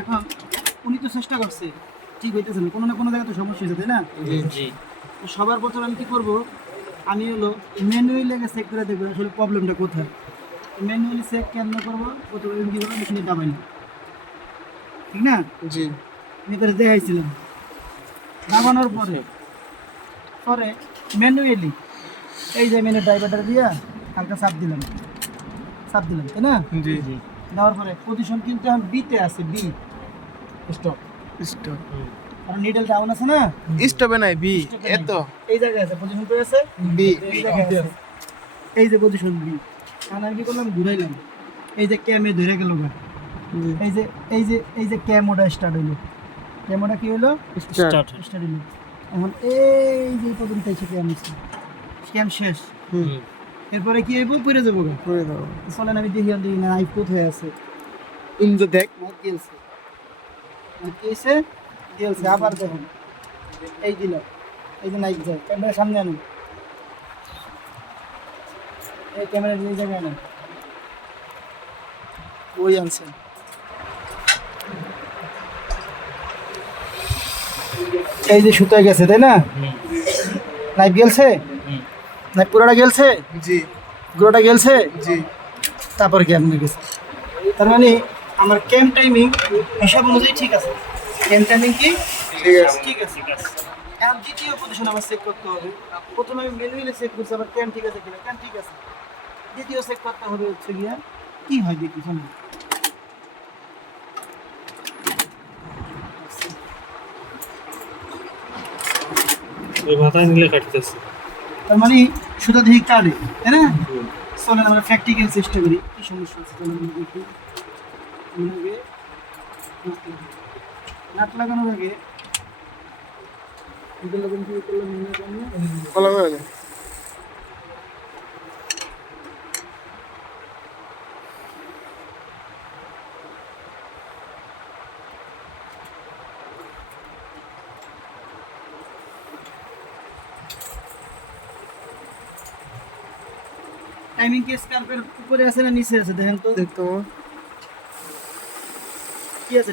এখন উনি তো চেষ্টা করছে। ঠিক হইতেছে না কোনো না কোনো জায়গায় তো সমস্যা হয়েছে তাই না? জি তো সবার প্রথমে আমি কি করব আমি হলো ম্যানুয়ালি আগে চেক করে দেখব আসলে প্রবলেমটা কোথায়। ম্যানুয়ালি চেক কেন করব প্রথমে আমি কি করব মেশিনে দাবাই না ঠিক না? জি। আমি করে দেখাইছিলাম। দাবানোর পরে পরে ম্যানুয়ালি এই যে মেনু ড্রাইভারটা দিয়া হালকা চাপ দিলাম। চাপ দিলাম তাই না? জি জি। দেওয়ার পরে পজিশন কিন্তু এখন বিতে আছে বি স্টপ স্টপ কারণ নিডল ডাউন আছে না? স্টপে নাই বি এত। এই জায়গায় আছে পজিশন কই আছে? বি এই যে পজিশন বি এখন আমি কি করলাম? ঘুরাইলাম। এই যে ক্যামে ধরে গেল গা। এই যে এই যে এই যে ক্যামোটা স্টার্ট হইল। ক্যামোটা কি হইল? স্টার্ট স্টার্ট হইল। এখন এই যে পর্যন্ত এসে ক্যাম আছে। ক্যাম শেষ। হুম। এরপরে কি হইব? পড়ে যাব গা। করে দাও চলেন আমি দেখি আমি দেখি না নাইফ কোথায় আছে? ইনজো দেখ। নাইফ গেলছে। নাইফ গেছে গেলছে আবার দেখুন এই দিল এই যে নাইফ যায় ক্যামেরা সামনে আনুন। এই ক্যামেরা এই জায়গায় আনুন। ওই আনছেন এই যে সুতায় গেছে তাই না? নাইফ গেলছে? নাইফ পুরোটা গেলছে? জি। পুরোটা গেলছে? জি। তারপর ক্যাম গেছে তার মানে আমার ক্যাম টাইমিং হিসাব অনুযায়ী ঠিক আছে। ক্যাম টাইমিং কি? ঠিক আছে। ঠিক আছে। এখন দ্বিতীয় পজিশন আবার চেক করতে হবে। প্রথমে আমি ম্যানুয়ালি চেক করছি আবার ক্যাম ঠিক আছে কিনা? ক্যাম ঠিক আছে। দ্বিতীয় চেক করতে হবে হচ্ছে গিয়া কি হয় দেখি শোনো এই মাথায় নিলে কাটতেছে। তার মানে সুতা দেখি কাটে, তাই না? চলেন আমরা প্র্যাকটিক্যাল চেষ্টা করি। কি সমস্যা আছে নাট লাগানোর আগে এটা লাগানো কি করলাম করলাম ভালো হয়ে গেল টাইমিং কি স্কার্পের উপরে আছে না নিচে আছে দেখেন তো? দেখতো কি আছে?